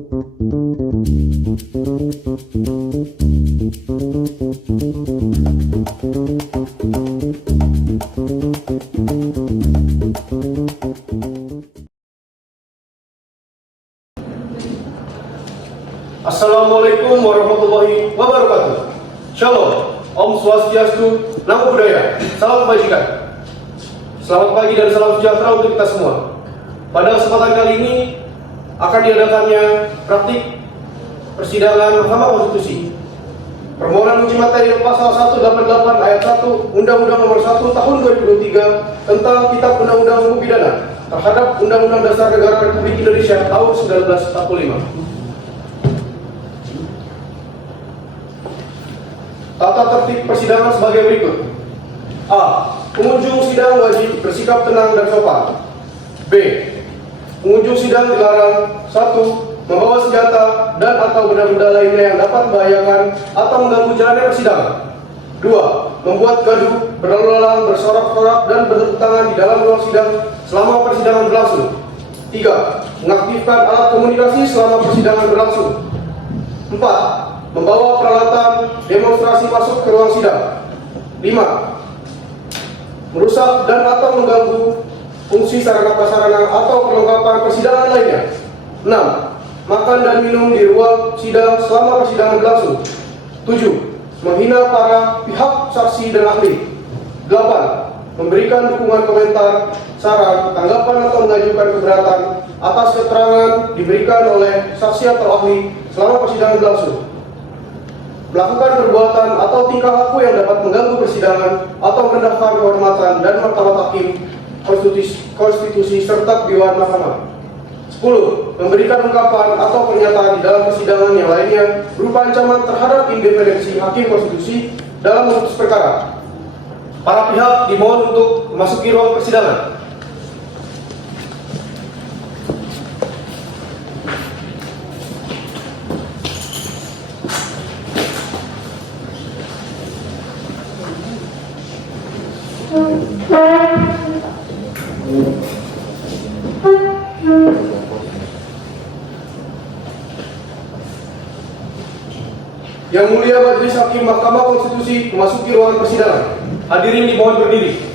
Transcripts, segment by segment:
Assalamualaikum warahmatullahi wabarakatuh. Shalom, Om Swastiastu, Namo Buddhaya, salam kebajikan. Selamat pagi dan salam sejahtera untuk kita semua. Pada kesempatan kali ini akan diadakannya praktik persidangan Mahkamah Konstitusi. Permohonan uji materi pasal 188 ayat 1 Undang-Undang Nomor 1 Tahun 2023 tentang Kitab Undang-Undang Hukum Pidana terhadap Undang-Undang Dasar Negara Republik Indonesia tahun 1945. Tata tertib persidangan sebagai berikut. A. Pengunjung sidang wajib bersikap tenang dan sopan. B. Pengunjung sidang dilarang 1. Membawa senjata dan atau benda-benda lainnya yang dapat membahayakan atau mengganggu jalannya persidangan. 2. Membuat gaduh, berlalu lalang, bersorak-sorak dan bertepuk tangan di dalam ruang sidang selama persidangan berlangsung. 3. Mengaktifkan alat komunikasi selama persidangan berlangsung. 4. Membawa peralatan demonstrasi masuk ke ruang sidang. 5. Merusak dan atau mengganggu fungsi sarana prasarana atau perlengkapan persidangan lainnya. 6. Makan dan minum di ruang sidang selama persidangan berlangsung. 7. Menghina para pihak saksi dan ahli. 8. Memberikan dukungan komentar, saran, tanggapan atau mengajukan keberatan atas keterangan diberikan oleh saksi atau ahli selama persidangan berlangsung. Melakukan perbuatan atau tingkah laku yang dapat mengganggu persidangan atau merendahkan kehormatan dan martabat hakim, konstitusi serta dewan mahkamah. 10. Memberikan ungkapan atau pernyataan di dalam persidangan yang lainnya berupa ancaman terhadap independensi hakim konstitusi dalam memutus perkara. Para pihak dimohon untuk memasuki ruang persidangan. Yang Mulia Majelis Hakim Mahkamah Konstitusi memasuki ruangan persidangan. Hadirin dimohon berdiri.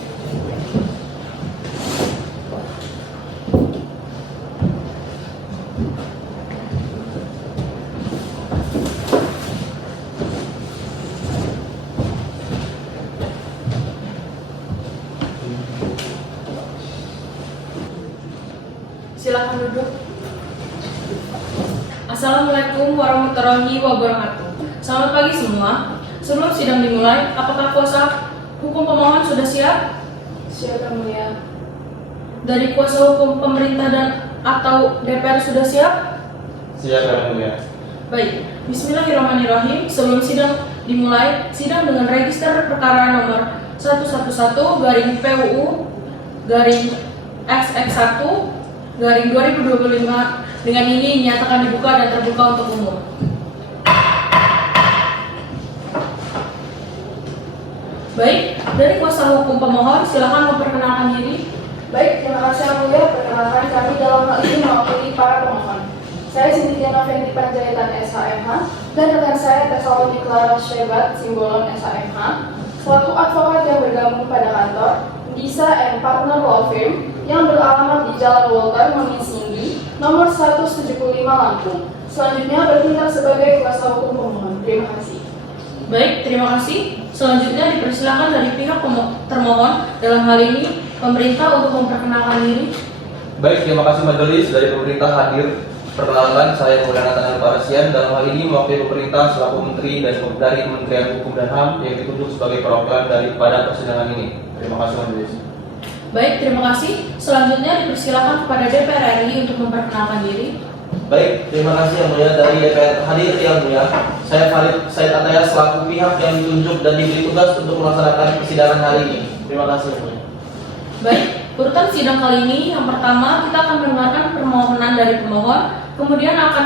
Silakan duduk. Assalamualaikum warahmatullahi wabarakatuh. Selamat pagi semua. Sebelum sidang dimulai, apakah kuasa hukum pemohon sudah siap? Siap, Yang Mulia. Dari kuasa hukum pemerintah dan atau DPR sudah siap? Siap, Yang Mulia. Baik, bismillahirrahmanirrahim. Sebelum sidang dimulai, sidang dengan register perkara nomor 111-PUU-XX1-2025 dengan ini dinyatakan dibuka dan terbuka untuk umum. Baik, dari kuasa hukum pemohon, silakan memperkenalkan diri. Baik, terima kasih Yang Mulia. Perkenalkan, kami dalam hal ini mewakili para pemohon. Saya Sintiana Fendi Panjaitan SHMH dan rekan saya Tesaloni Clara Shebat Simbolon SHMH selaku advokat yang bergabung pada kantor Disa and Partner Law Firm yang beralamat di Jalan Walter Mamisindi nomor 175 Lampung. Selanjutnya bertindak sebagai kuasa hukum pemohon. Terima kasih. Baik, terima kasih. Selanjutnya dipersilakan dari pihak termohon dalam hal ini pemerintah untuk memperkenalkan diri. Baik, terima kasih majelis dari pemerintah hadir. Perkenalkan, saya Maulana Tangan Parasian dalam hal ini mewakili pemerintah selaku menteri dari Kementerian Hukum dan HAM yang ditunjuk sebagai perwakilan daripada persidangan ini. Terima kasih majelis. Baik, terima kasih. Selanjutnya dipersilakan kepada DPR RI untuk memperkenalkan diri. Baik, terima kasih Yang Mulia dari DPR hadir Yang Mulia. Saya Farid Said Ataya selaku pihak yang ditunjuk dan diberi tugas untuk melaksanakan persidangan hari ini. Terima kasih Yang Mulia. Baik, urutan sidang kali ini yang pertama kita akan mendengarkan permohonan dari pemohon, kemudian akan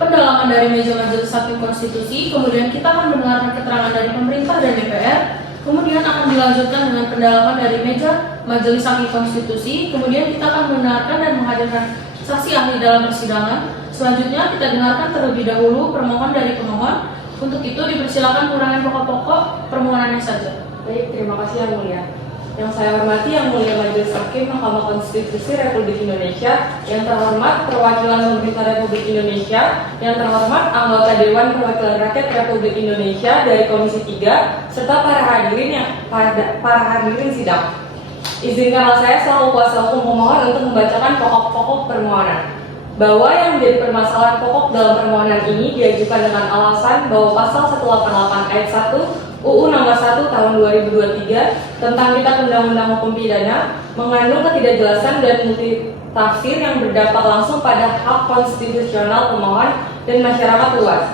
pendalaman dari meja majelis hakim konstitusi, kemudian kita akan mendengarkan keterangan dari pemerintah dan DPR, kemudian akan dilanjutkan dengan pendalaman dari meja majelis hakim konstitusi, kemudian kita akan mendengarkan dan menghadirkan saksi ahli dalam persidangan. Selanjutnya kita dengarkan terlebih dahulu permohonan dari pemohon. Untuk itu dipersilakan kurangan pokok-pokok permohonannya saja. Baik, terima kasih Yang Mulia. Yang saya hormati Yang Mulia Majelis Hakim Mahkamah Konstitusi Republik Indonesia, yang terhormat perwakilan pemerintah Republik Indonesia, yang terhormat anggota Dewan Perwakilan Rakyat Republik Indonesia dari Komisi 3, serta para hadirin sidang. Izinkanlah saya selaku kuasa hukum pemohon untuk membacakan pokok-pokok permohonan. Bahwa yang menjadi permasalahan pokok dalam permohonan ini diajukan dengan alasan bahwa pasal 188 ayat 1 UU Nomor 1 Tahun 2023 tentang Kitab Undang-Undang Hukum Pidana mengandung ketidakjelasan dan multitafsir yang berdampak langsung pada hak konstitusional pemohon dan masyarakat luas.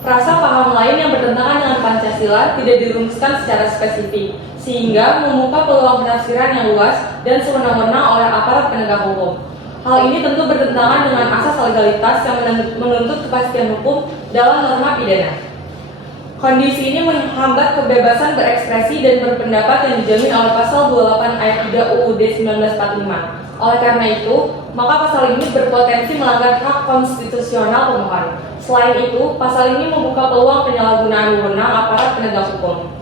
Frasa paham lain yang bertentangan dengan Pancasila tidak dirumuskan secara spesifik, sehingga membuka peluang penafsiran yang luas dan sewenang-wenang oleh aparat penegak hukum. Hal ini tentu bertentangan dengan asas legalitas yang menuntut kepastian hukum dalam norma pidana. Kondisi ini menghambat kebebasan berekspresi dan berpendapat yang dijamin oleh pasal 28 ayat 3 UUD 1945. Oleh karena itu, maka pasal ini berpotensi melanggar hak konstitusional pemohon. Selain itu, pasal ini membuka peluang penyalahgunaan wewenang aparat penegak hukum.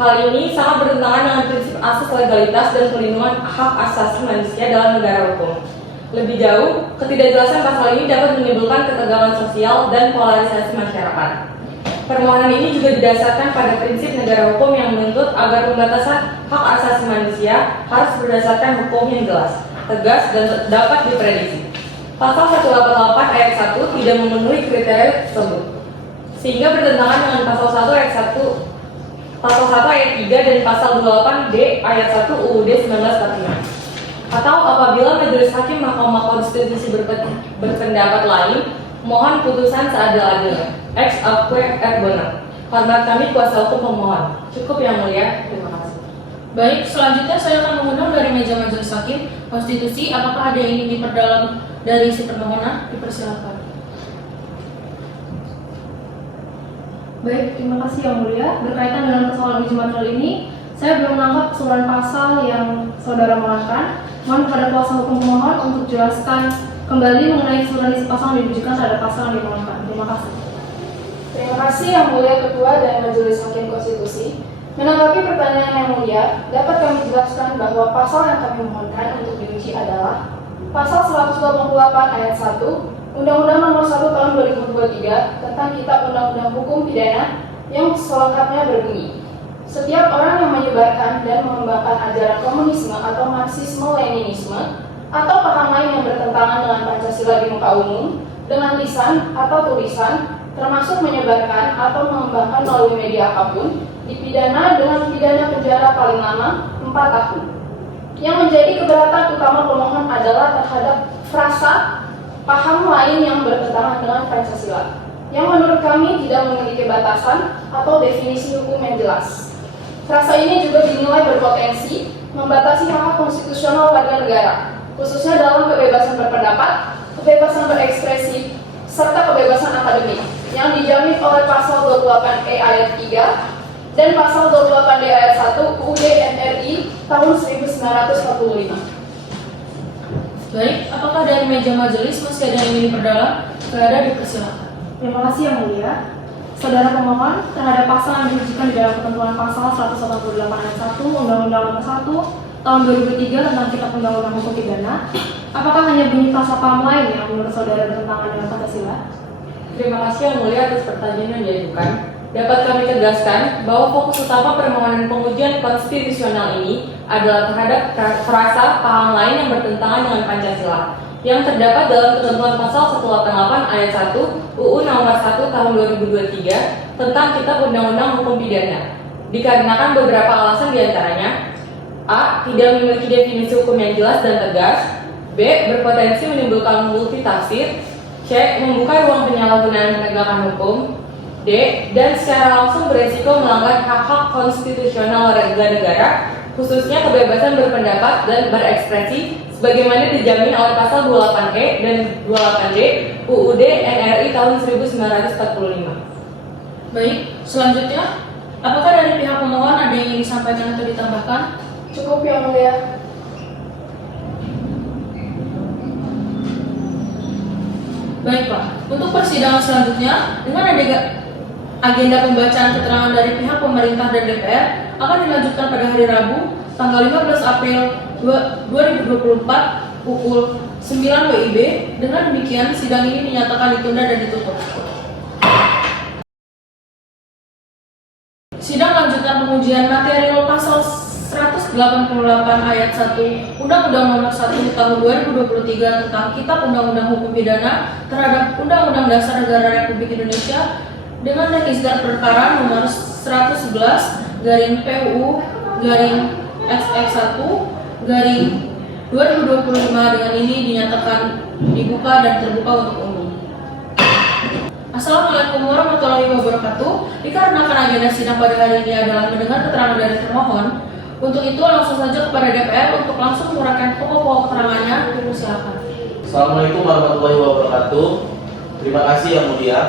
Hal ini sangat bertentangan dengan prinsip asas legalitas dan perlindungan hak asasi manusia dalam negara hukum. Lebih jauh, ketidakjelasan pasal ini dapat menimbulkan ketegangan sosial dan polarisasi masyarakat. Permohonan ini juga didasarkan pada prinsip negara hukum yang menuntut agar pembatasan hak asasi manusia harus berdasarkan hukum yang jelas, tegas, dan dapat diprediksi. Pasal 188 ayat 1 tidak memenuhi kriteria tersebut, sehingga bertentangan dengan pasal 1 ayat 3 dan pasal 28D ayat 1 UUD 1945. Atau apabila Majelis Hakim Mahkamah Konstitusi berpendapat lain, mohon putusan seadil-adilnya. Ex aequo et bona. Hormat kami kuasa hukum pemohon. Cukup Yang Mulia, terima kasih. Baik, selanjutnya saya akan mengundang dari meja Majelis Hakim Konstitusi. Apakah ada yang ingin diperdalam dari isi permohonan? Dipersilakan. Baik, terima kasih Yang Mulia. Berkaitan dengan persoalan uji material ini, saya belum menangkap keseluruhan pasal yang saudara mohonkan. Mohon kepada kuasa hukum pemohon untuk jelaskan kembali mengenai keseluruhan isi pasal yang ditujukan terhadap pasal yang dimohonkan. Terima kasih. Terima kasih Yang Mulia Ketua dan Majelis Hakim Konstitusi. Menanggapi pertanyaan Yang Mulia, dapat kami jelaskan bahwa pasal yang kami mohonkan untuk diuji adalah pasal 188 ayat 1 Undang-Undang Nomor 1 Tahun 2023 tentang Kitab Undang-Undang Hukum Pidana yang selengkapnya berbunyi, setiap orang yang menyebarkan dan mengembangkan ajaran komunisme atau Marxisme-Leninisme atau paham lain yang bertentangan dengan Pancasila di muka umum dengan lisan atau tulisan, termasuk menyebarkan atau mengembangkan melalui media apapun, dipidana dengan pidana penjara paling lama 4 tahun. Yang menjadi keberatan utama pemohon adalah terhadap frasa paham lain yang bertentangan dengan Pancasila, yang menurut kami tidak memiliki batasan atau definisi hukum yang jelas. Frasa ini juga dinilai berpotensi membatasi hak konstitusional warga negara, khususnya dalam kebebasan berpendapat, kebebasan berekspresi, serta kebebasan akademik yang dijamin oleh pasal 28E ayat 3 dan pasal 28D ayat 1 UUD NRI tahun 1945. Baik, apakah dari meja majelis masih ada yang ingin diperdalam? Berada, dipersilakan. Terima kasih Yang Mulia. Saudara pemohon, terhadap pasal yang diujikan di dalam ketentuan pasal 188 ayat 1 Undang-Undang Nomor 1 Tahun 2003 tentang Kitab Undang-Undang Hukum Pidana, apakah hanya bunyi frasa paham lain yang menurut saudara bertentangan dengan Pancasila? Terima kasih Yang Mulia atas pertanyaan yang diajukan. Dapat kami tegaskan bahwa fokus utama permohonan pengujian konstitusional ini adalah terhadap frasa paham lain yang bertentangan dengan Pancasila yang terdapat dalam ketentuan pasal 188 ayat 1 UU Nomor 1 Tahun 2023 tentang Kitab Undang-Undang Hukum Pidana. Dikarenakan beberapa alasan diantaranya: A. Tidak memiliki definisi hukum yang jelas dan tegas. B. Berpotensi menimbulkan multitafsir. C. Membuka ruang penyalahgunaan penegakan hukum. D. Dan secara langsung beresiko melanggar hak-hak konstitusional warga negara, khususnya kebebasan berpendapat dan berekspresi, sebagaimana dijamin oleh pasal 28E dan 28D UUD NRI tahun 1945. Baik, selanjutnya, apakah dari pihak pemohon ada yang ingin disampaikan atau ditambahkan? Cukup Yang Mulia. Baiklah, untuk persidangan selanjutnya dengan agenda pembacaan keterangan dari pihak pemerintah dan DPR akan dilanjutkan pada hari Rabu, tanggal 15 April 2024 pukul 9 WIB. Dengan demikian, sidang ini dinyatakan ditunda dan ditutup. Sidang lanjutan pengujian material pasal 188 ayat 1 Undang-Undang Nomor 1 Tahun 2023 tentang Kitab Undang-Undang Hukum Pidana terhadap Undang-Undang Dasar Negara Republik Indonesia dengan register perkara nomor 111 garing PUU garing XX1 garing 2025 dengan ini dinyatakan dibuka dan terbuka untuk umum. Assalamualaikum warahmatullahi wabarakatuh. Dikarenakan agenda sidang pada hari ini adalah mendengar keterangan dari termohon, untuk itu langsung saja kepada DPR untuk langsung menguraikan pokok-pokok keterangannya. Silakan. Assalamualaikum warahmatullahi wabarakatuh. Terima kasih yang mulia.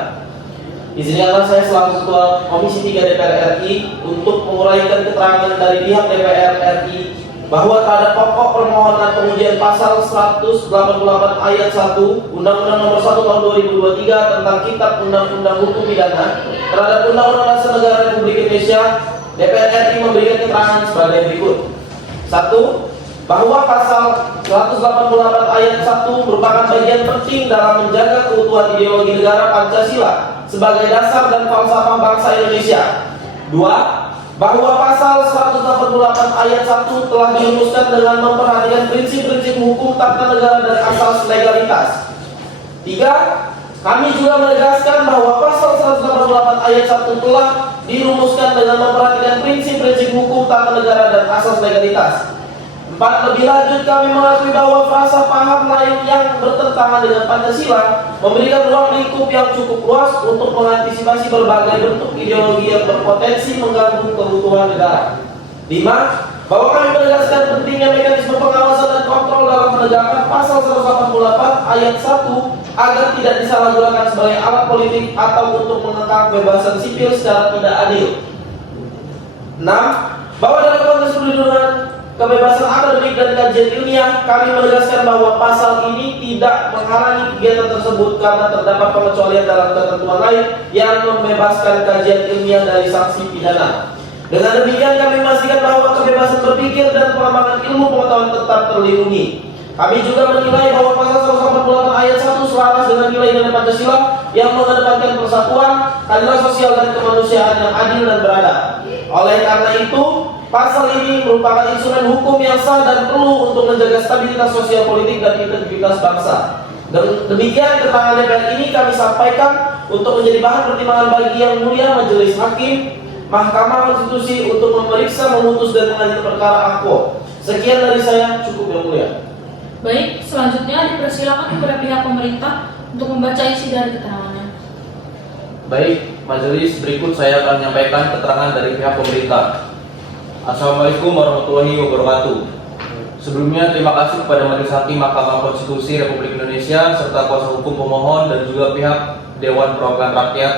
Izinkanlah saya selaku Ketua Komisi 3 DPR RI untuk menguraikan keterangan dari pihak DPR RI bahwa terhadap pokok permohonan pengujian pasal 188 ayat 1 Undang-Undang Nomor 1 Tahun 2023 tentang Kitab Undang-Undang Hukum Pidana terhadap Undang-Undang Dasar Negara Republik Indonesia, DPR RI memberikan keterangan sebagai berikut. 1. Bahwa pasal 188 ayat 1 merupakan bagian penting dalam menjaga keutuhan ideologi negara Pancasila sebagai dasar dan falsafah bangsa Indonesia. 2. Bahwa pasal 188 ayat 1 telah dirumuskan dengan memperhatikan prinsip-prinsip hukum tata negara dan asas legalitas. 3. Kami juga menegaskan bahwa pasal 188 ayat 1 telah dirumuskan dengan memperhatikan prinsip-prinsip hukum tata negara dan asas legalitas. 4. Lebih lanjut, kami mengakui bahwa frasa paham lain yang bertentangan dengan Pancasila memberikan ruang lingkup yang cukup luas untuk mengantisipasi berbagai bentuk ideologi yang berpotensi mengganggu keutuhan negara. 5. Bahwa kami menegaskan pentingnya mekanisme pengawasan dan kontrol dalam penegakan pasal 188 ayat 1 agar tidak disalahgunakan sebagai alat politik atau untuk mengekang kebebasan sipil secara tidak adil. 6. Bahwa dalam konteks perlindungan kebebasan akademik dan kajian ilmiah, kami menegaskan bahwa pasal ini tidak menghalangi kegiatan tersebut karena terdapat pengecualian dalam ketentuan lain yang membebaskan kajian ilmiah dari sanksi pidana. Dengan demikian, kami memastikan bahwa kebebasan berpikir dan pengembangan ilmu pengetahuan tetap terlindungi. Kami juga menilai bahwa pasal 188 ayat 1 selaras dengan nilai-nilai Pancasila yang mengedepankan persatuan, keadilan sosial dan kemanusiaan yang adil dan beradab. Oleh karena itu, pasal ini merupakan instrumen hukum yang sah dan perlu untuk menjaga stabilitas sosial politik dan integritas bangsa. Demikian keterangan DPR ini kami sampaikan untuk menjadi bahan pertimbangan bagi Yang Mulia Majelis Hakim Mahkamah Konstitusi untuk memeriksa, memutus dan mengadili perkara Akwo. Sekian dari saya, cukup Yang Mulia. Baik, selanjutnya dipersilakan kepada pihak pemerintah untuk membaca isi dari keterangannya. Baik, majelis, berikut saya akan menyampaikan keterangan dari pihak pemerintah. Assalamualaikum warahmatullahi wabarakatuh. Sebelumnya terima kasih kepada Majelis Hakim Mahkamah Konstitusi Republik Indonesia serta kuasa hukum pemohon dan juga pihak Dewan Perwakilan Rakyat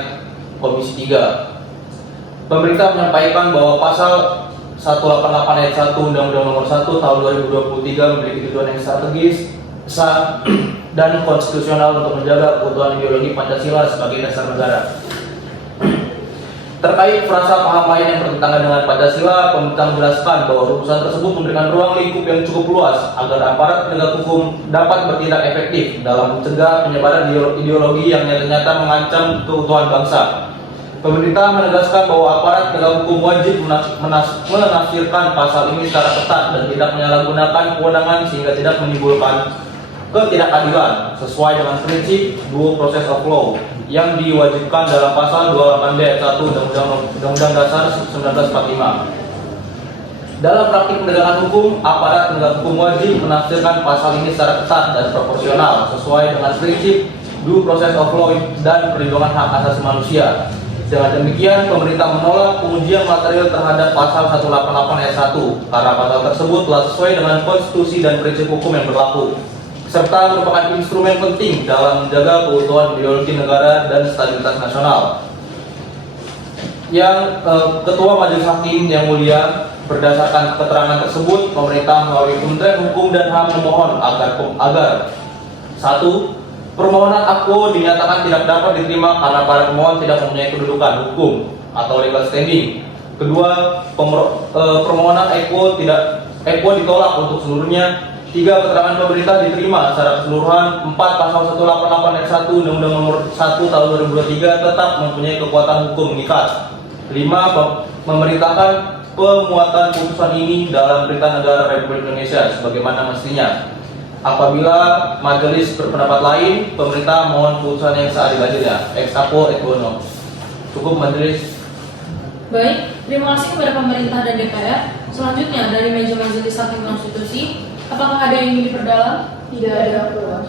Komisi 3. Pemerintah menyampaikan bahwa pasal 188 ayat 1 Undang-Undang Nomor 1 Tahun 2023 memiliki tujuan yang strategis, sah, dan konstitusional untuk menjaga keutuhan ideologi Pancasila sebagai dasar negara. Terkait frasa paham lain yang bertentangan dengan Pancasila, pemerintah menjelaskan bahwa rumusan tersebut memberikan ruang lingkup yang cukup luas agar aparat penegak hukum dapat bertindak efektif dalam mencegah penyebaran ideologi yang nyata-nyata mengancam keutuhan bangsa. Pemerintah menegaskan bahwa aparat penegak hukum wajib menafsirkan pasal ini secara ketat dan tidak menyalahgunakan kewenangan sehingga tidak menimbulkan ketidakadilan sesuai dengan prinsip due process of law yang diwajibkan dalam pasal 28B ayat 1 Undang-Undang Dasar 1945. Dalam praktik penegakan hukum, aparat penegak hukum wajib menafsirkan pasal ini secara ketat dan proporsional sesuai dengan prinsip due process of law dan perlindungan hak asasi manusia. Dengan demikian, pemerintah menolak pengujian material terhadap pasal 188 ayat 1 karena pasal tersebut telah sesuai dengan konstitusi dan prinsip hukum yang berlaku, serta merupakan instrumen penting dalam menjaga keutuhan ideologi negara dan stabilitas nasional. Yang Ketua Majelis Hakim yang mulia, berdasarkan keterangan tersebut, pemerintah melalui Kementerian Hukum dan HAM memohon agar 1. Permohonan aku dinyatakan tidak dapat diterima karena para pemohon tidak mempunyai kedudukan hukum atau legal standing. Kedua, permohonan Eko ditolak untuk seluruhnya. 3. Keterangan pemerintah diterima secara keseluruhan. 4. Pasal 188 ayat 1 Undang-Undang Nomor 1 Tahun 2023 tetap mempunyai kekuatan hukum mengikat. 5. Memerintahkan pemuatan putusan ini dalam Berita Negara Republik Indonesia sebagaimana mestinya. Apabila majelis berpendapat lain, pemerintah mohon putusan yang seadil-adilnya. Ex apo et bono. Cukup majelis. Baik, terima kasih kepada pemerintah dan DPR. Selanjutnya dari meja Majelis Hakim Konstitusi, apakah ada yang ingin diperdalam? Tidak ada keluar.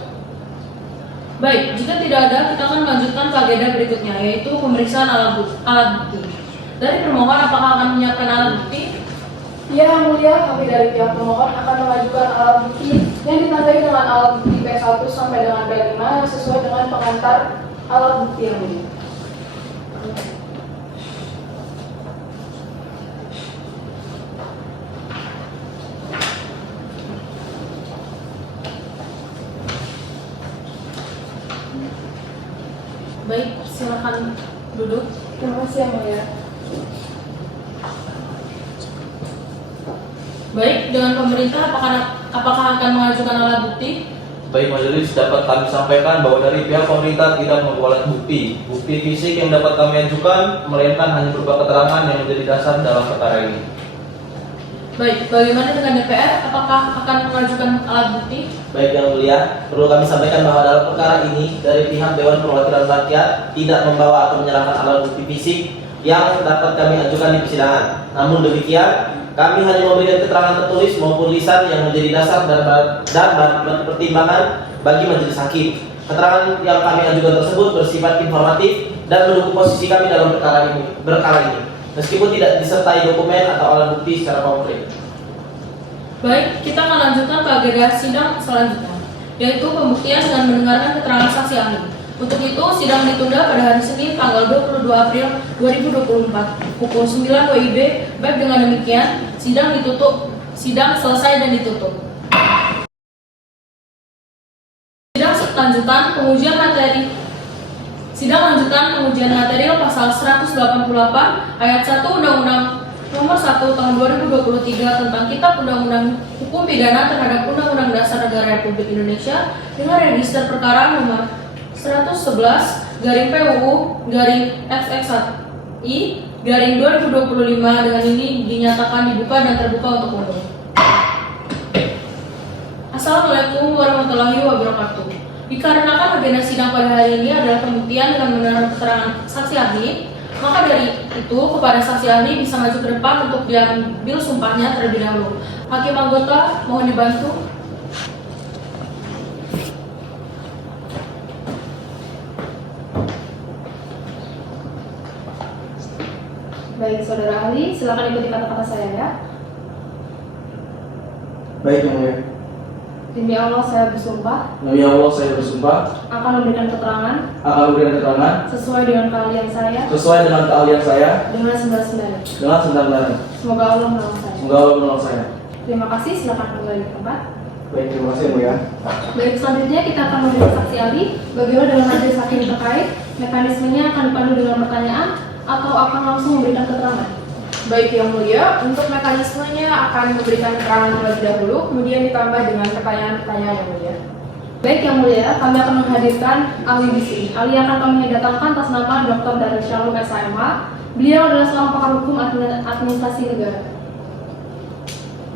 Baik, jika tidak ada, kita akan melanjutkan ke agenda berikutnya, yaitu pemeriksaan alat bukti. Dari permohon, apakah akan menyiapkan alat bukti? Ya, Yang Mulia, kami dari pihak pemohon akan mengajukan alat bukti yang ditandai dengan alat bukti P1 sampai dengan P5 yang sesuai dengan pengantar alat bukti yang mulia. Baik, silakan duduk. Terima kasih Yang Mulia. Baik, dengan pemerintah, apakah akan mengajukan alat bukti? Baik majelis, dapat kami sampaikan bahwa dari pihak pemerintah tidak membawa alat bukti. Bukti fisik yang dapat kami ajukan melainkan hanya berupa keterangan yang menjadi dasar dalam perkara ini. Baik, bagaimana dengan DPR? Apakah akan mengajukan alat bukti? Baik Yang Mulia, perlu kami sampaikan bahwa dalam perkara ini dari pihak Dewan Perwakilan Rakyat tidak membawa atau menyerahkan alat bukti fisik yang dapat kami ajukan di persidangan. Namun demikian, kami hanya memberikan keterangan tertulis maupun lisan yang menjadi dasar dan pertimbangan bagi majelis hakim. Keterangan yang kami ajukan tersebut bersifat informatif dan mendukung posisi kami dalam perkara ini, meskipun tidak disertai dokumen atau alat bukti secara konkret. Baik, kita akan lanjutkan ke agenda sidang selanjutnya, yaitu pembuktian dengan mendengarkan keterangan saksi ahli. Untuk itu, sidang ditunda pada hari Senin tanggal 22 April 2024 pukul 9 WIB. Baik, dengan demikian, sidang selesai dan ditutup. Sidang lanjutan pengujian material pasal 188 ayat 1 Undang-Undang Nomor 1 Tahun 2023 tentang Kitab Undang-Undang Hukum Pidana terhadap Undang-Undang Dasar Negara Republik Indonesia dengan register perkara nomor 111-PUU-XX1I-2025 dengan ini dinyatakan dibuka dan terbuka untuk umum. Assalamualaikum warahmatullahi wabarakatuh. Dikarenakan agenda sidang pada hari ini adalah pembuktian dengan mendengar keterangan saksi ahli, maka dari itu kepada saksi ahli bisa maju ke depan untuk diambil sumpahnya terlebih dahulu. Hakim anggota mohon dibantu. Baik, saudara ahli, silakan ikuti kata-kata saya ya. Baik Yang Mulia. Demi Allah saya bersumpah Demi Allah saya bersumpah akan memberikan keterangan sesuai dengan keahlian saya dengan sebenar-benarnya. Semoga Allah menolong saya. Terima kasih, silakan kembali ke tempat. Baik, terima kasih Yang Mulia. Baik, selanjutnya kita akan memberikan saksi ahli. Bagaimana dengan majelis hakim terkait? Mekanismenya akan dipandu dengan pertanyaan atau akan langsung memberikan keterangan? Baik Yang Mulia, untuk mekanismenya akan memberikan keterangan terlebih dahulu, kemudian ditambah dengan pertanyaan-pertanyaan Yang Mulia. Baik Yang Mulia, kami akan menghadirkan ahli di sini. Ahli akan kami datangkan atas nama Dr. Darul Shalom SHMH. Beliau adalah seorang pakar hukum administrasi negara.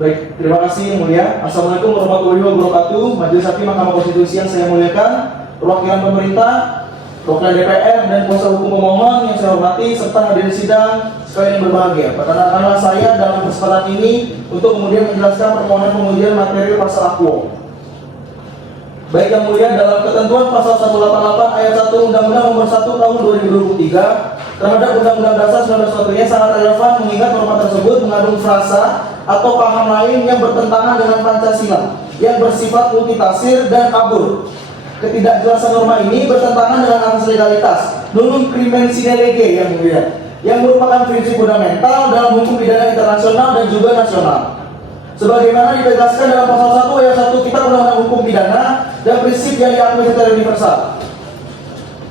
Baik, terima kasih Yang Mulia. Assalamualaikum warahmatullahi wabarakatuh. Majelis Hakim Mahkamah Konstitusi yang saya muliakan, perwakilan pemerintah, perwakilan DPR dan kuasa hukum pemohon yang saya hormati serta hadirin sidang sekalian yang berbahagia. Perkenalkanlah saya dalam kesempatan ini untuk kemudian menjelaskan permohonan pengujian material pasal akuo. Baik Yang Mulia, dalam ketentuan pasal 188 ayat 1 Undang-Undang Nomor 1 Tahun 2023 terhadap Undang-Undang Dasar 1945 sangat relevan mengingat norma tersebut mengandung frasa atau paham lain yang bertentangan dengan Pancasila yang bersifat multitafsir dan kabur. Ketidakjelasan norma ini bertentangan dengan asas legalitas nullum crimen sine lege Yang Mulia, yang merupakan prinsip fundamental dalam hukum pidana internasional dan juga nasional. sebagaimana ditegaskan dalam pasal 1 ayat 1 Kitab Undang-Undang Hukum Pidana dan prinsip yang diakui secara universal.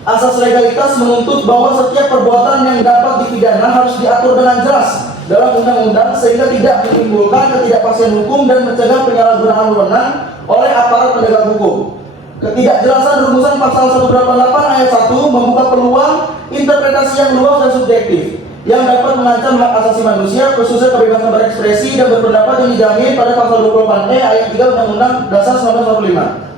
Asas legalitas menuntut bahwa setiap perbuatan yang dapat dipidana harus diatur dengan jelas dalam undang-undang sehingga tidak menimbulkan ketidakpastian hukum dan mencegah penyalahgunaan wewenang oleh aparat penegak hukum. Ketidakjelasan rumusan pasal 188 ayat 1 membuka peluang interpretasi yang luas dan subjektif yang dapat mengancam hak asasi manusia, khususnya kebebasan berekspresi dan berpendapat yang dijamin pada pasal 28E ayat 3 Undang-Undang Dasar 1945.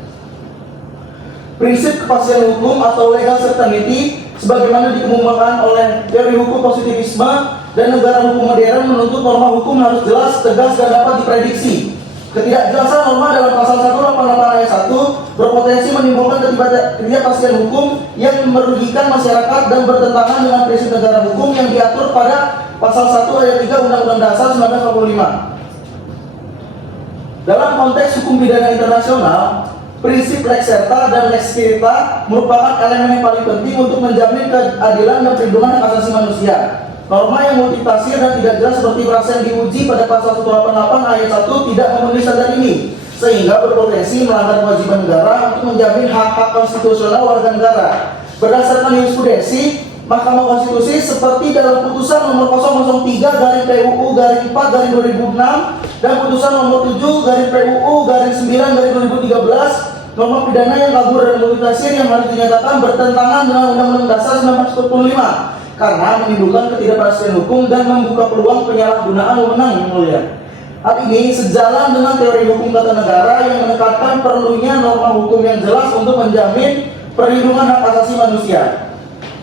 Prinsip kepastian hukum atau legal certainty sebagaimana dikemukakan oleh teori hukum positivisme dan negara hukum modern menuntut norma hukum harus jelas, tegas, dan dapat diprediksi. Ketidakjelasan norma dalam pasal 188 ayat 1 berpotensi menimbulkan ketidakpastian hukum yang merugikan masyarakat dan bertentangan dengan prinsip negara hukum yang diatur pada pasal 1 ayat 3 Undang-Undang Dasar 1945. Dalam konteks hukum pidana internasional, prinsip lex serta dan lex spirita merupakan elemen yang paling penting untuk menjamin keadilan dan perlindungan hak asasi manusia. Norma yang multitafsir dan tidak jelas seperti frasa yang diuji pada pasal 188 ayat 1 tidak memenuhi standar ini, sehingga berpotensi melanggar kewajiban negara untuk menjamin hak-hak konstitusional warga negara. Berdasarkan jurisprudensi Mahkamah Konstitusi seperti dalam putusan nomor 003/PUU/4/2006 dan putusan nomor 7/PUU/9/2013, norma pidana yang kabur dan multitafsir yang harus dinyatakan bertentangan dengan Undang-Undang Dasar 1945 karena menimbulkan ketidakpastian hukum dan membuka peluang penyalahgunaan wewenang yang mulia. Hal ini sejalan dengan teori hukum tata negara yang menekankan perlunya norma hukum yang jelas untuk menjamin perlindungan hak asasi manusia.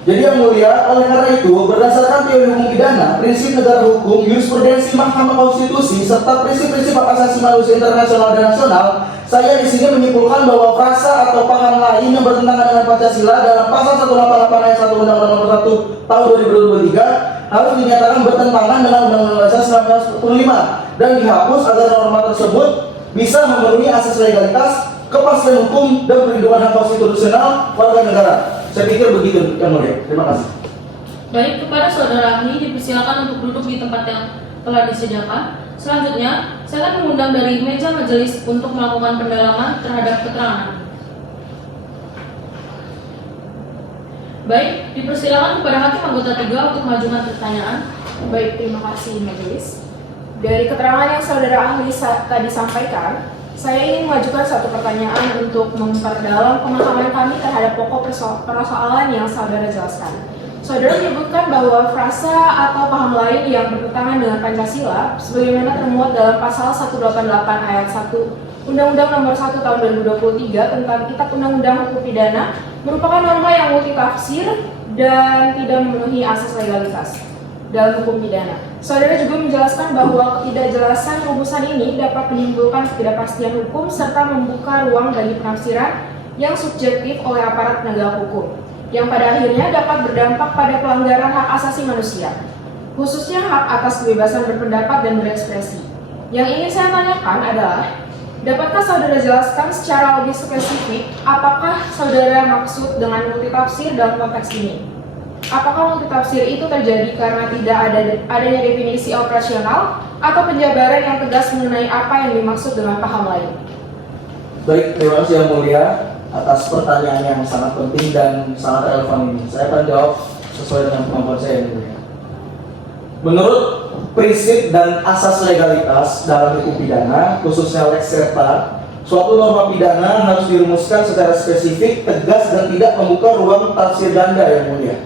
Jadi yang mulia, oleh karena itu, berdasarkan teori hukum pidana, prinsip negara hukum, jurisprudensi Mahkamah Konstitusi, serta prinsip-prinsip hak asasi manusia internasional dan nasional, saya di sini menyimpulkan bahwa frasa atau paham lain yang bertentangan dengan Pancasila dalam pasal 188 ayat 1 Undang-Undang Nomor 1 Tahun 2023 harus dinyatakan bertentangan dengan Undang-Undang Dasar 1945 dan dihapus agar norma tersebut bisa memenuhi asas legalitas, kepastian hukum, dan perlindungan hak konstitusional warga negara. Saya pikir begitu, Yang Mulia. Terima kasih. Baik, kepada saudara ahli dipersilakan untuk duduk di tempat yang telah disediakan. Selanjutnya, saya akan mengundang dari meja majelis untuk melakukan pendalaman terhadap keterangan. Baik, dipersilakan kepada hakim anggota 3 untuk mengajukan pertanyaan. Baik, terima kasih majelis. Dari keterangan yang saudara ahli tadi sampaikan, saya ingin mengajukan satu pertanyaan untuk memperdalam pemahaman kami terhadap pokok persoalan yang saudara jelaskan. Saudara menyebutkan bahwa frasa atau paham lain yang bertentangan dengan Pancasila sebagaimana termuat dalam pasal 188 ayat 1 Undang-Undang Nomor 1 Tahun 2023 tentang Kitab Undang-Undang Hukum Pidana merupakan norma yang multitafsir dan tidak memenuhi asas legalitas dalam hukum pidana. Saudara juga menjelaskan bahwa ketidakjelasan rumusan ini dapat menimbulkan ketidakpastian hukum serta membuka ruang bagi penafsiran yang subjektif oleh aparat penegak hukum, yang pada akhirnya dapat berdampak pada pelanggaran hak asasi manusia, khususnya hak atas kebebasan berpendapat dan berekspresi. Yang ingin saya tanyakan adalah, dapatkah saudara jelaskan secara lebih spesifik apakah saudara maksud dengan multitafsir dalam konteks ini? Apakah multitafsir itu terjadi karena tidak adanya definisi operasional atau penjabaran yang tegas mengenai apa yang dimaksud dengan paham lain? Baik, terima kasih Yang Mulia atas pertanyaan yang sangat penting dan sangat relevan ini. Saya akan jawab sesuai dengan kemampuan saya, Yang Mulia. Menurut prinsip dan asas legalitas dalam hukum pidana, khususnya lex serta, suatu norma pidana harus dirumuskan secara spesifik, tegas, dan tidak membuka ruang tafsir ganda, Yang Mulia.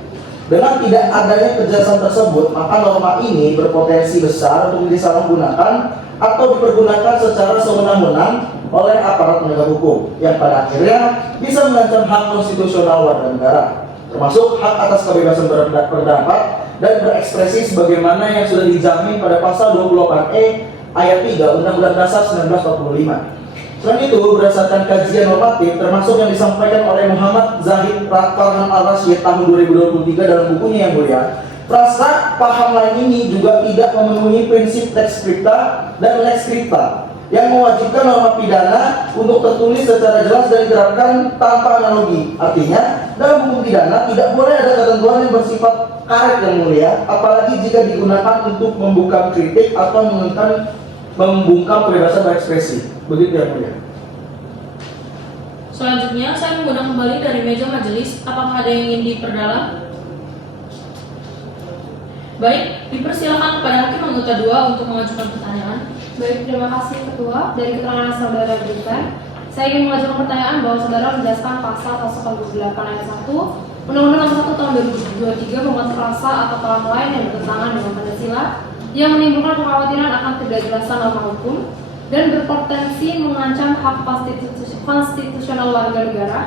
Dengan tidak adanya kejelasan tersebut, maka norma ini berpotensi besar untuk disalahgunakan atau dipergunakan secara sewenang-wenang oleh aparat penegak hukum yang pada akhirnya bisa mengancam hak konstitusional warga negara, termasuk hak atas kebebasan berpendapat dan berekspresi sebagaimana yang sudah dijamin pada pasal 28E ayat 3 Undang-Undang Dasar 1945. Selain itu, berdasarkan kajian normatif termasuk yang disampaikan oleh Muhammad Zahid Farhan Al-Rashid tahun 2023 dalam bukunya Yang Mulia, frasa paham lain ini juga tidak memenuhi prinsip lex scripta dan lex scripta yang mewajibkan norma pidana untuk tertulis secara jelas dan diterapkan tanpa analogi. Artinya, dalam hukum pidana tidak boleh ada ketentuan yang bersifat karet, Yang Mulia, apalagi jika digunakan untuk membuka kritik atau mengenakan membungkam kebebasan berekspresi. Begitu yang mulia. Selanjutnya, saya mengundang kembali dari meja majelis. Apakah ada yang ingin diperdalam? Baik, dipersilakan kepada hakim anggota 2 untuk mengajukan pertanyaan. Baik, terima kasih Ketua. Dari keterangan yang saudara berikan, saya ingin mengajukan pertanyaan bahwa saudara menjelaskan pasal 148 ayat 1 Undang-Undang Nomor 1 Tahun 2023 memuat frasa atau kalam lain yang bertentangan dengan Pancasila yang menimbulkan kekhawatiran akan ketidakjelasan norma hukum dan berpotensi mengancam hak konstitusional warga negara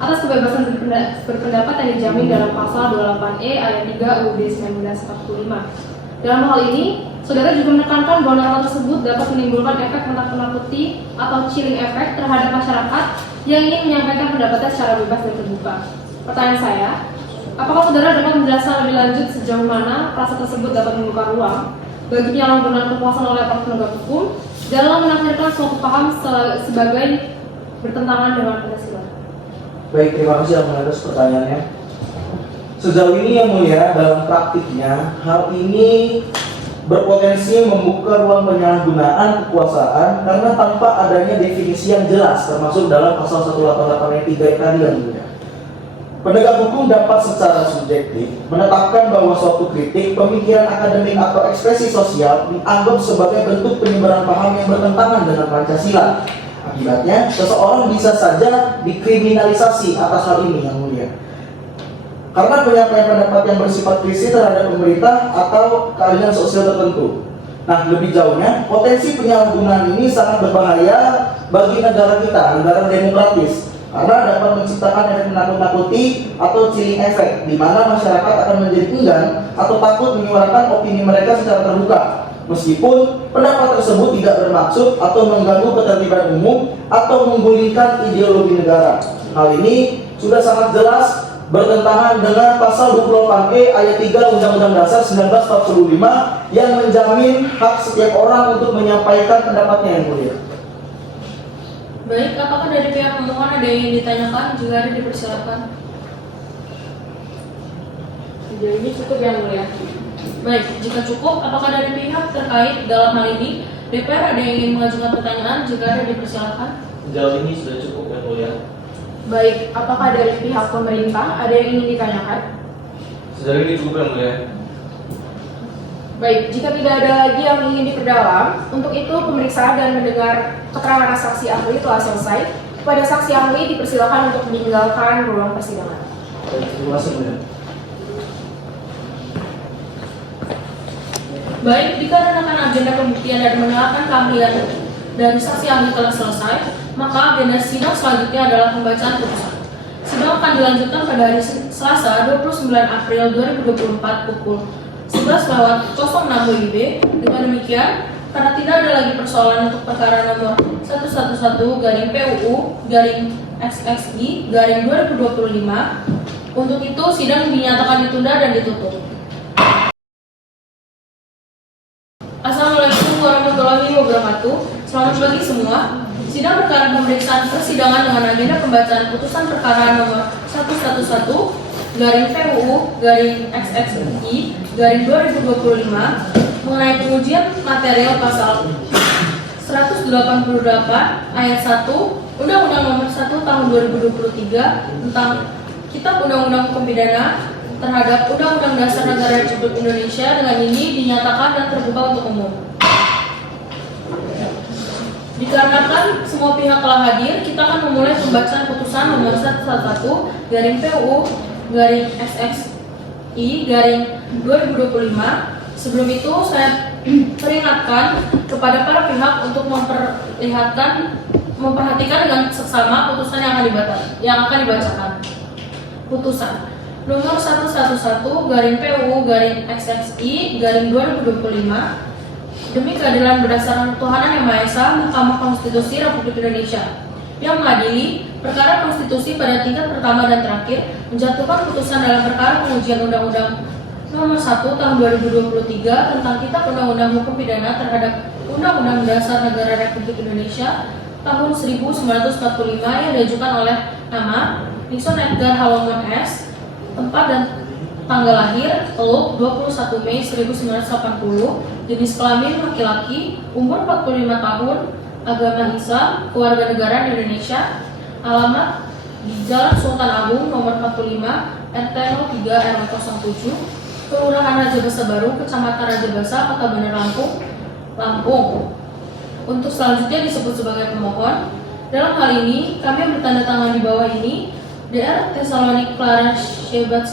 atas kebebasan berpendapat yang dijamin dalam pasal 28E ayat 3 UUD 1945. Dalam hal ini, saudara juga menekankan bahwa norma tersebut dapat menimbulkan efek menakut-nakuti atau chilling effect terhadap masyarakat yang ingin menyampaikan pendapatnya secara bebas dan terbuka. Pertanyaan saya, apakah saudara dapat menjelaskan lebih lanjut sejauh mana frasa tersebut dapat membuka ruang bagi penyalahgunaan kekuasaan oleh aparat penegak hukum dalam menafsirkan suatu paham sebagai bertentangan dengan Pancasila? Baik, terima kasih atas pertanyaannya. Sejauh ini yang mulia, dalam praktiknya hal ini berpotensi membuka ruang penyalahgunaan kekuasaan karena tanpa adanya definisi yang jelas, termasuk dalam pasal 188 ayat 3 tadi yang mulia. Penegak hukum dapat secara subjektif menetapkan bahwa suatu kritik, pemikiran akademik atau ekspresi sosial dianggap sebagai bentuk penyebaran paham yang bertentangan dengan Pancasila. Akibatnya, seseorang bisa saja dikriminalisasi atas hal ini yang mulia. Karena penyampaian pendapat yang bersifat kritis terhadap pemerintah atau keadilan sosial tertentu. Nah, lebih jauhnya, potensi penyalahgunaan ini sangat berbahaya bagi negara kita, negara demokratis. Karena dapat menciptakan efek menakut-nakuti atau chilling effect, di mana masyarakat akan menjadi enggan atau takut menyuarakan opini mereka secara terbuka, meskipun pendapat tersebut tidak bermaksud atau mengganggu ketertiban umum atau menggulingkan ideologi negara. Hal ini sudah sangat jelas bertentangan dengan pasal 28E ayat 3 Undang-Undang Dasar 1945 yang menjamin hak setiap orang untuk menyampaikan pendapatnya yang mulia. Baik, apakah dari pihak pemohon ada yang ingin ditanyakan? Jika ada, dipersilakan. Sejauh ini cukup yang mulia. Baik, jika cukup, apakah dari pihak terkait dalam hal ini DPR ada yang ingin mengajukan pertanyaan? Jika ada, dipersilakan. Sejauh ini sudah cukup yang mulia. Baik, apakah dari pihak pemerintah ada yang ingin ditanyakan? Sejauh ini cukup yang mulia. Baik, jika tidak ada lagi yang ingin diperdalam, untuk itu pemeriksaan dan mendengar keterangan saksi ahli telah selesai. Kepada saksi ahli dipersilakan untuk meninggalkan ruang persidangan. Terima kasih, mulia. Baik, dikarenakan agenda pembuktian dan mendengarkan keahlian dari saksi ahli telah selesai, maka agenda sidang selanjutnya adalah pembacaan putusan. Sidang akan dilanjutkan pada hari Selasa 29 April 2024 pukul 11:06 WIB. Dengan demikian, karena tidak ada lagi persoalan untuk perkara nomor 111-PUU-XXI-2025, untuk itu sidang dinyatakan ditunda dan ditutup. Assalamualaikum warahmatullahi wabarakatuh. Selamat pagi semua. Sidang perkara pemeriksaan persidangan dengan agenda pembacaan putusan perkara nomor 111-PUU-XXI-2025 mengenai pengujian material pasal 188 ayat 1 Undang-Undang Nomor 1 Tahun 2023 tentang Kitab Undang-Undang Hukum Pidana terhadap Undang-Undang Dasar Negara Republik Indonesia dengan ini dinyatakan dan terbuka untuk umum. Dikarenakan semua pihak telah hadir, kita akan memulai pembacaan putusan nomor 111-PUU-XXI-2025. Sebelum itu saya peringatkan kepada para pihak untuk memperhatikan dengan seksama putusan yang akan dibacakan. Putusan nomor 111-PUU-XXI-2025 demi keadilan berdasarkan ketuhanan yang Maha Esa, Mahkamah Konstitusi Republik Indonesia yang mengadili perkara konstitusi pada tingkat pertama dan terakhir menjatuhkan putusan dalam perkara pengujian Undang-Undang Nomor 1 Tahun 2023 tentang Kitab Undang-Undang Hukum Pidana terhadap Undang-Undang Dasar Negara Republik Indonesia tahun 1945 yang diajukan oleh nama Nixon Edgar Halloman S. Tempat dan tanggal lahir Teluk 21 Mei 1980, jenis kelamin laki-laki, umur 45 tahun, agama Islam, kewarganegaraan Indonesia, alamat di Jalan Sultan Agung nomor 45, RT 03 RW 07, Kelurahan Raja Basa Baru, Kecamatan Raja Basa, Kota Bandar Lampung, Lampung. Untuk selanjutnya disebut sebagai pemohon. Dalam hal ini, kami yang bertanda tangan di bawah ini DR Tesalonik Clara Shebat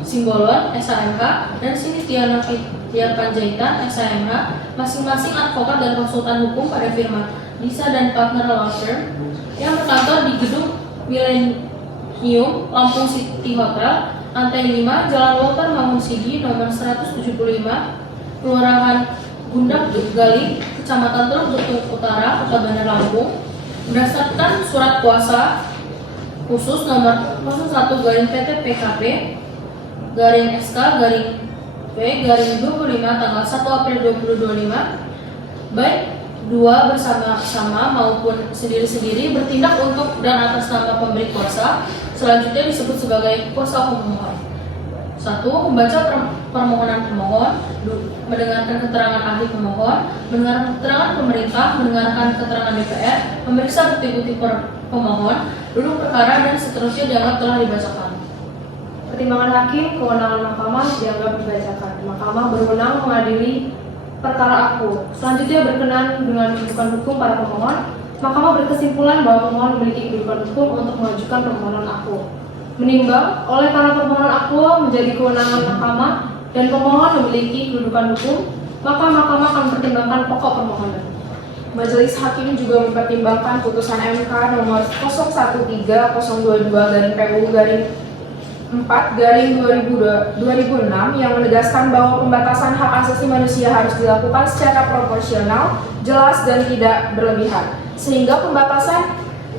Simbolon, SAMH, dan Sinitiana Fitria Panjaitan, SAMH, masing-masing advokat dan konsultan hukum pada firma Disa dan Partner Law Firm, yang berkantor di gedung Millennium Lampung City Hotel, lantai 5, Jalan Walter Mangunsigi, nomor 175, Kelurahan Gundak Galing, Kecamatan Teluk Betung Utara, Kota Bandar Lampung, berdasarkan surat kuasa khusus nomor 01/PT-PKP /SK P/25 tanggal 1 April 2025, baik dua bersama-sama maupun sendiri-sendiri bertindak untuk dan atas nama pemberi kuasa, selanjutnya disebut sebagai kuasa pemohon. 1. Membaca permohonan pemohon, mendengarkan keterangan ahli pemohon, mendengarkan keterangan pemerintah, mendengarkan keterangan DPR, memeriksa bukti-bukti pemohon, duduk perkara, dan seterusnya dianggap telah dibacakan. Pertimbangan hakim, kewenangan mahkamah dianggap dibacakan. Mahkamah berwenang mengadili perkara aku. Selanjutnya berkenan dengan kedudukan hukum para pemohon. Mahkamah berkesimpulan bahwa pemohon memiliki kedudukan hukum untuk mengajukan permohonan aku. Menimbang oleh karena permohonan aku menjadi kewenangan mahkamah dan pemohon memiliki kedudukan hukum, maka mahkamah akan mempertimbangkan pokok permohonan. Majelis Hakim juga mempertimbangkan putusan MK nomor 0113/PU/4/2006 yang menegaskan bahwa pembatasan hak asasi manusia harus dilakukan secara proporsional, jelas, dan tidak berlebihan, sehingga pembatasan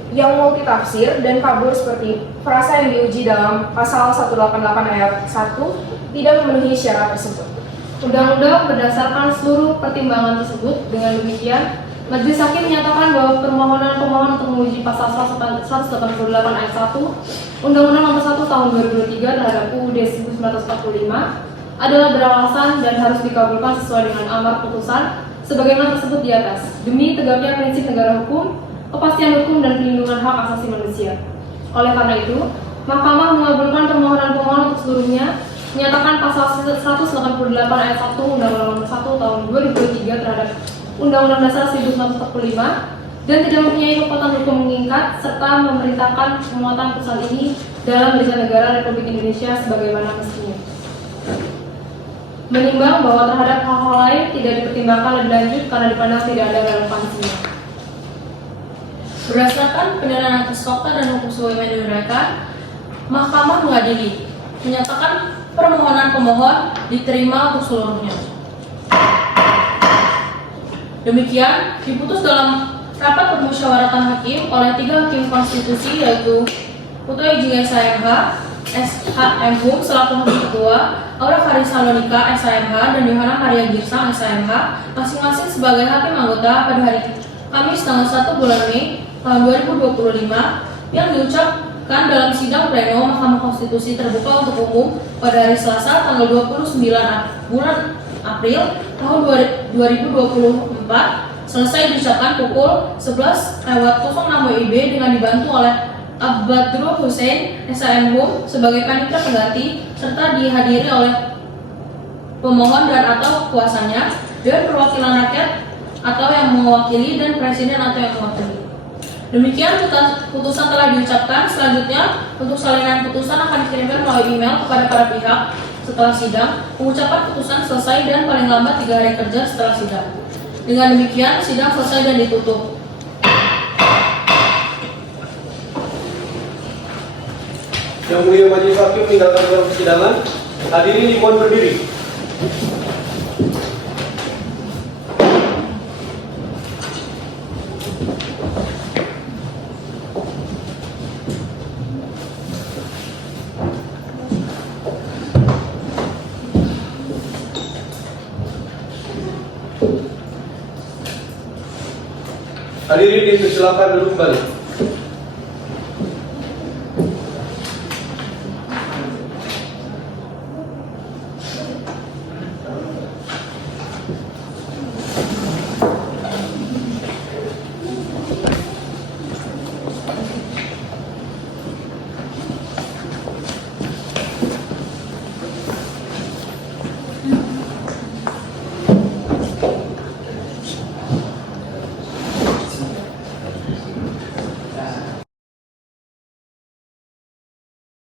yang multitafsir dan kabur seperti frasa yang diuji dalam pasal 188 ayat 1 tidak memenuhi syarat tersebut. Undang-undang berdasarkan seluruh pertimbangan tersebut. Dengan demikian, Majelis Hakim menyatakan bahwa permohonan pemohon untuk menguji pasal 188 ayat 1 Undang-Undang Nomor 1 Tahun 2003 terhadap UUD 1945 adalah beralasan dan harus dikabulkan sesuai dengan amar putusan sebagaimana tersebut di atas, demi tegaknya prinsip negara hukum, kepastian hukum, dan perlindungan hak asasi manusia. Oleh karena itu, Mahkamah mengabulkan permohonan pemohon untuk seluruhnya, menyatakan pasal 188 ayat 1 Undang-Undang Nomor 1 Tahun 2003 terhadap Undang-Undang Dasar 1945 dan tidak mempunyai kekuatan hukum mengikat, serta memerintahkan pemuatan putusan ini dalam Berita Negara Republik Indonesia sebagaimana mestinya. Menimbang bahwa terhadap hal-hal lain tidak dipertimbangkan lebih lanjut karena dipandang tidak ada relevansinya. Berdasarkan penilaian atas fakta dan hukum sebagaimana diuraikan, Mahkamah mengadili, menyatakan permohonan pemohon diterima untuk seluruhnya. Demikian diputus dalam rapat permusyawaratan hakim oleh 3 hakim konstitusi, yaitu Putra Ijing SAMH, SHM Hum selaku hakim ketua, Aura Farisalonika SAMH, dan Yohana Maria Girsang SAMH, masing-masing sebagai hakim anggota pada hari Kamis tanggal 1 bulan Mei tahun 2025, yang diucapkan dalam sidang pleno Mahkamah Konstitusi terbuka untuk umum pada hari Selasa tanggal 29 bulan April tahun 2024, selesai diucapkan pukul 11.06 WIB dengan dibantu oleh Abdul Hussein SAM Hum sebagai panitia pengganti, serta dihadiri oleh pemohon dan atau kuasanya, dan perwakilan rakyat atau yang mewakili, dan presiden atau yang mewakili. Demikian putusan telah diucapkan. Selanjutnya, untuk salinan putusan akan dikirimkan melalui email kepada para pihak setelah sidang. Pengucapan putusan selesai dan paling lambat 3 hari kerja setelah sidang. Dengan demikian, sidang selesai dan ditutup. Yang mulia Majelis Hakim meninggalkan ruang persidangan. Hadirin dimohon berdiri. Hadirin dipersilakan duduk kembali.